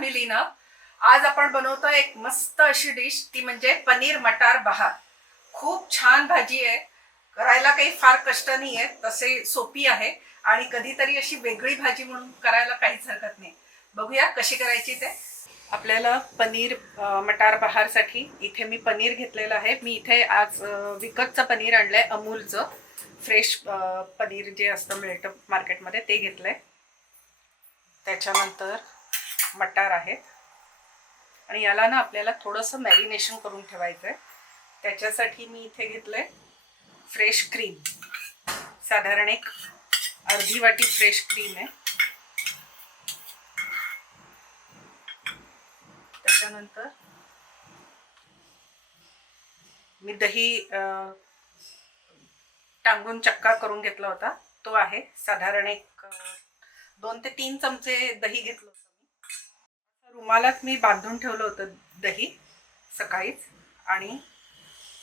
फॅमिलीनं आज आपण बनवतो एक मस्त अशी डिश ती म्हणजे पनीर मटार बहार. खूप छान भाजी आहे. करायला काही फार कष्ट नाही आहे तसे सोपी आहे. आणि कधीतरी अशी वेगळी भाजी म्हणून करायला काहीच हरकत नाही. बघूया कशी करायची ते. आपल्याला पनीर मटार बहारसाठी इथे मी पनीर घेतलेलं आहे. मी इथे आज विकतचं पनीर आणलंय अमूलचं. फ्रेश पनीर जे असतं मिळतं मार्केटमध्ये ते घेतलंय. त्याच्यानंतर मटार आहेत. आणि याला ना आपल्याला थोडंसं मॅरिनेशन करून ठेवायचं आहे त्याच्यासाठी मी इथे घेतलंय फ्रेश क्रीम. साधारण एक अर्धी वाटी फ्रेश क्रीम आहे. त्याच्यानंतर मी दही टांगून चक्का करून घेतला होता. तो आहे. साधारण एक दोन ते तीन चमचे दही घेतलं होतं. रुमालात मी बांधून ठेवलं होतं दही सकाळीच. आणि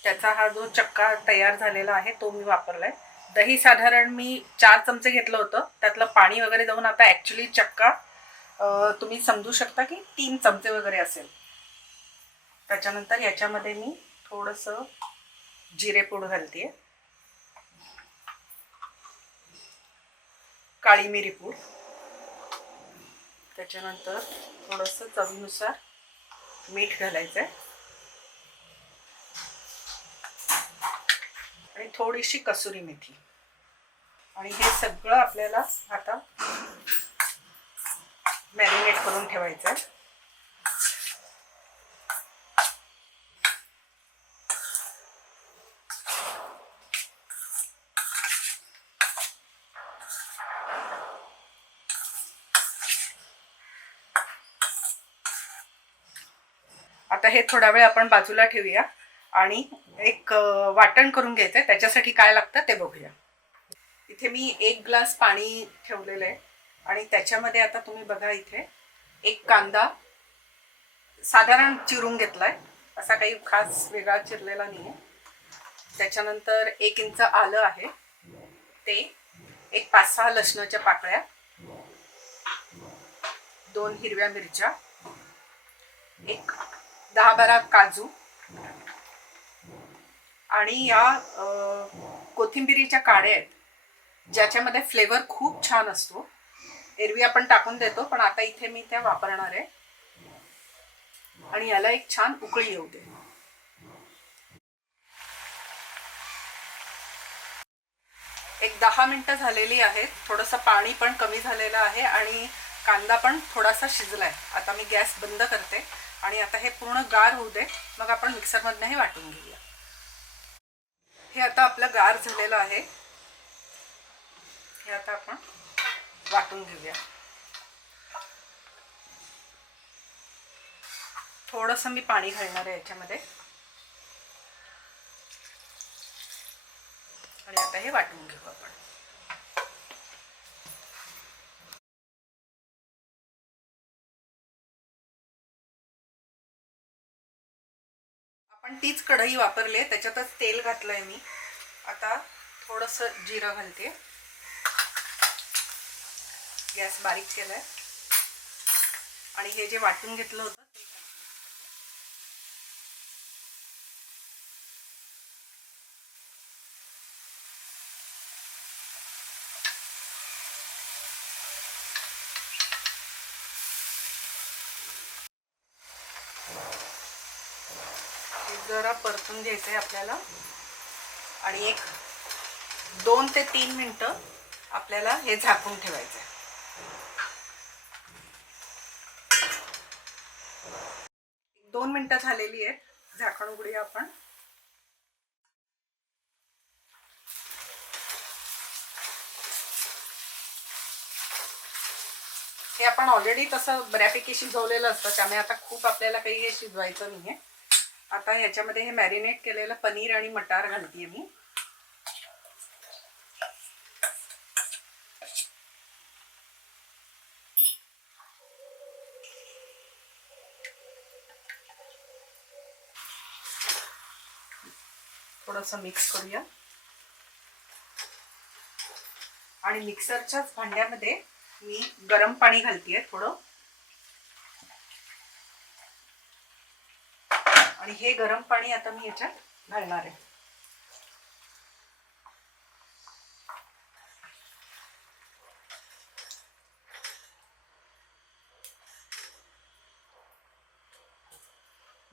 त्याचा हा जो चक्का तयार झालेला आहे तो मी वापरलाय. दही साधारण मी चार चमचे घेतलं होतं. त्यातलं पाणी वगैरे जाऊन आता ॲक्च्युली चक्का तुम्ही समजू शकता की तीन चमचे वगैरे असेल. त्याच्यानंतर याच्यामध्ये मी थोडंसं जिरेपूड घालते काळी मिरीपूड त्याच्यानंतर थोडंसं चवीनुसार मीठ घालायचं आहे आणि थोडीशी कसुरी मेथी. आणि हे सगळं आपल्याला आता मॅरिनेट करून ठेवायचं आहे आता हे थोडा वेळ आपण बाजूला ठेवूया आणि एक वाटण करून घ्यायचंय. त्याच्यासाठी काय लागतं ते बघूया. इथे मी एक ग्लास पाणी ठेवलेलं आहे आणि त्याच्यामध्ये आता तुम्ही बघा इथे एक कांदा साधारण चिरून घेतलाय. असा काही खास वेगळा चिरलेला नाही आहे त्याच्यानंतर एक इंच आलं आहे. ते एक पाच सहा लसणाच्या पाकळ्या दोन हिरव्या मिरच्या एक दहा बारा काजू. आणि या कोथिंबिरीच्या काड्या आहेत ज्याच्यामध्ये फ्लेवर खूप छान असतो. एरवी आपण टाकून देतो पण आता इथे मी त्या वापरणार आहे. आणि याला एक छान उकळी येऊ दे. एक दहा मिनटं झालेली आहेत. थोडंसं पाणी पण कमी झालेलं आहे आणि कांदा पण थोडासा शिजलाय. आता मी गॅस बंद करते. आणि आता हे पूर्ण गार होऊ दे मग आपण मिक्सरमधनं हे वाटून घेऊया. हे आता आपलं गार झालेलं आहे. हे आता आपण वाटून घेऊया. थोडंसं मी पाणी घालणार आहे याच्यामध्ये. आणि आता हे वाटून घेऊ आपण. पण तीच कढई वापरली आहे त्याच्यातच तेल घातलंय मी. आता थोडंसं जिरं घालते. गॅस बारीक केलाय. आणि हे जे वाटून घेतलं होतं जरा परतून घ्यायचं आहे आपल्याला. आणि एक दोन ते तीन मिनटं आपल्याला हे झाकून ठेवायचं आहे दोन मिनटं झालेली आहेत. झाकण उघडूया आपण. हे आपण ऑलरेडी तसं बऱ्यापैकी शिजवलेलं असतं त्यामुळे आता खूप आपल्याला काही हे शिजवायचं नाहीये. आता याच्यामध्ये हे मॅरिनेट केलेलं पनीर आणि मटार घालते मी. थोडंसं मिक्स करूया. आणि मिक्सरच्याच भांड्यामध्ये मी गरम पाणी घालते थोडं. आणि हे गरम पाणी आता मी याच्यात घालणार आहे.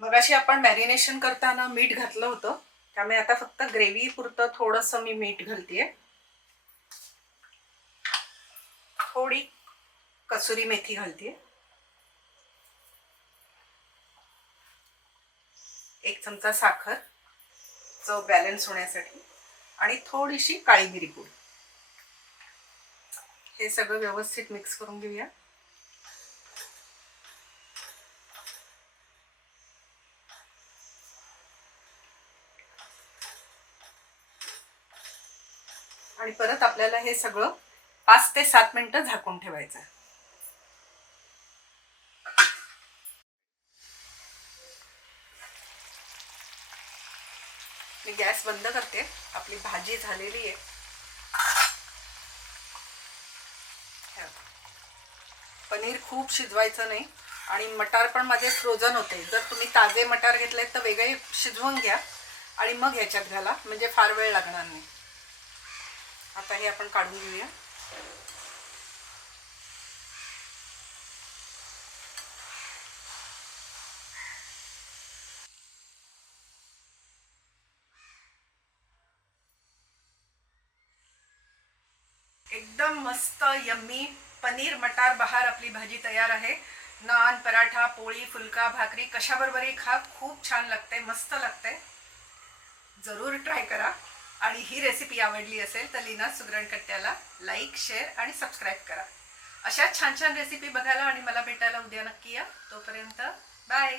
मगाशी आपण मॅरिनेशन करताना मीठ घातलं होतं त्यामुळे आता फक्त ग्रेव्ही पुरतं थोडंसं मी मीठ घालतेय. थोडी कसुरी मेथी घालते एक चमचा साखर चव बॅलन्स होण्यासाठी आणि थोडीशी काळी मिरी पूड. हे सगळं व्यवस्थित मिक्स करून घेऊया. आणि परत आपल्याला हे सगळं पाच ते सात मिनटं झाकून ठेवायचं मी गॅस बंद करते. आपली भाजी झालेली आहे. पनीर खूप शिजवायचं नाही आणि मटार पण माझे फ्रोझन होते. जर तुम्ही ताजे मटार घेतले तर वेगळे शिजवून घ्या आणि मग ह्याच्यात घाला. म्हणजे फार वेळ लागणार नाही. आता हे आपण काढून घेऊया. एकदम मस्त यम्मी पनीर मटार बहार आपली भाजी तयार आहे. नान पराठा पोळी फुलका भाकरी कशाबरोबरही खा खूप छान लागते मस्त लागते. जरूर ट्राय करा. आणि ही रेसिपी आवडली असेल तर लीना सुगरण कट्ट्याला लाईक शेअर आणि सबस्क्राईब करा. अशा छान छान रेसिपी बघायला आणि मला भेटायला उद्या नक्की या. तोपर्यंत बाय